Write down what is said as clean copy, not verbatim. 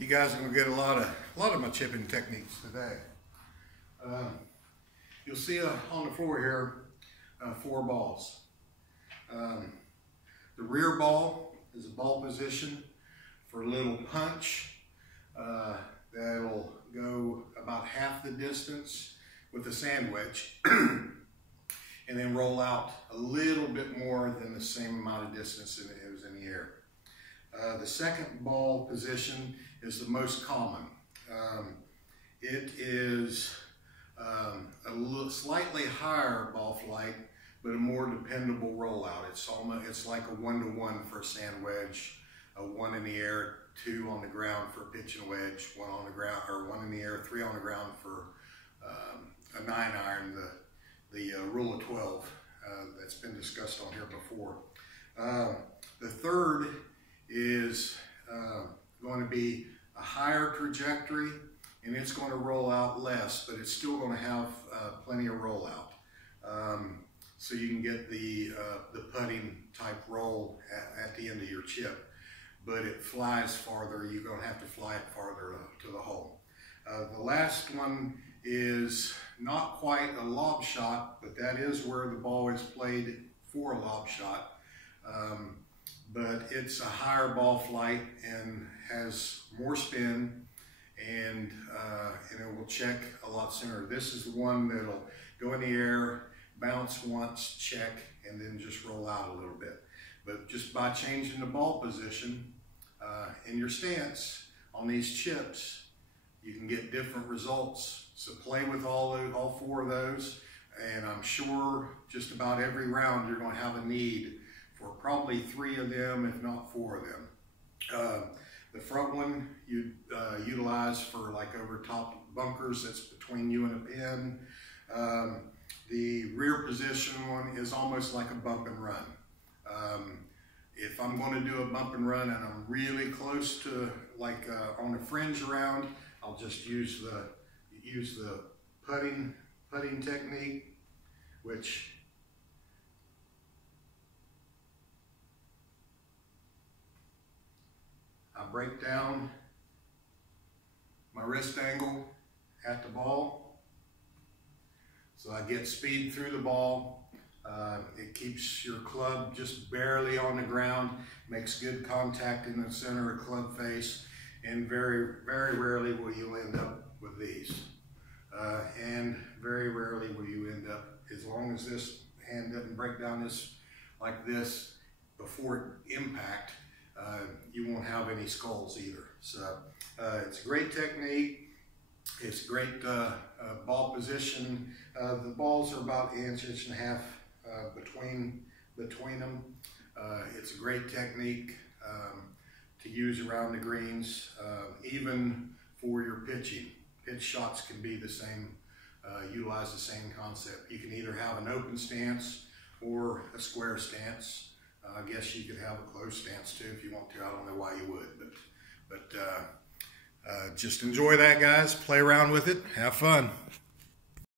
You guys are going to get a lot of my chipping techniques today. You'll see on the floor here 4 balls. The rear ball is a ball position for a little punch that'll go about half the distance with a sand wedge and then roll out a little bit more than the same amount of distance it was in the air. The second ball position is the most common. It is a slightly higher ball flight, but a more dependable rollout. It's like a 1-to-1 for a sand wedge, a 1 in the air, 2 on the ground for a pitch and wedge, 1 on the ground, or 1 in the air, 3 on the ground for a 9-iron, the rule of 12 that's been discussed on here before. The third is going to be a higher trajectory, and it's going to roll out less, but it's still going to have plenty of rollout. So you can get the putting type roll at the end of your chip, but it flies farther. You're going to have to fly it farther to the hole. The last one is not quite a lob shot, but that is where the ball is played for a lob shot. But it's a higher ball flight and has more spin, and it will check a lot sooner. This is the one that'll go in the air, bounce once, check, and then just roll out a little bit. But just by changing the ball position in your stance on these chips, you can get different results. So play with all 4 of those, and I'm sure just about every round you're going to have a need for probably 3 of them, if not 4 of them. The front one you utilize for like over top bunkers that's between you and a pin. The rear position one is almost like a bump and run. If I'm going to do a bump and run and I'm really close to like on the fringe around, I'll just use the putting technique, which I break down my wrist angle at the ball, so I get speed through the ball. It keeps your club just barely on the ground, makes good contact in the center of club face, and very, very rarely will you end up with these. And very rarely will you end up, as long as this hand doesn't break down like this before impact, you won't have any skulls either. So it's a great technique. It's a great ball position. The balls are about 1.5 inches between them. It's a great technique to use around the greens, even for your pitching. Pitch shots can be the same, utilize the same concept. You can either have an open stance or a square stance. I guess you could have a closed stance too if you want to. I don't know why you would, but just enjoy that, guys. Play around with it. Have fun.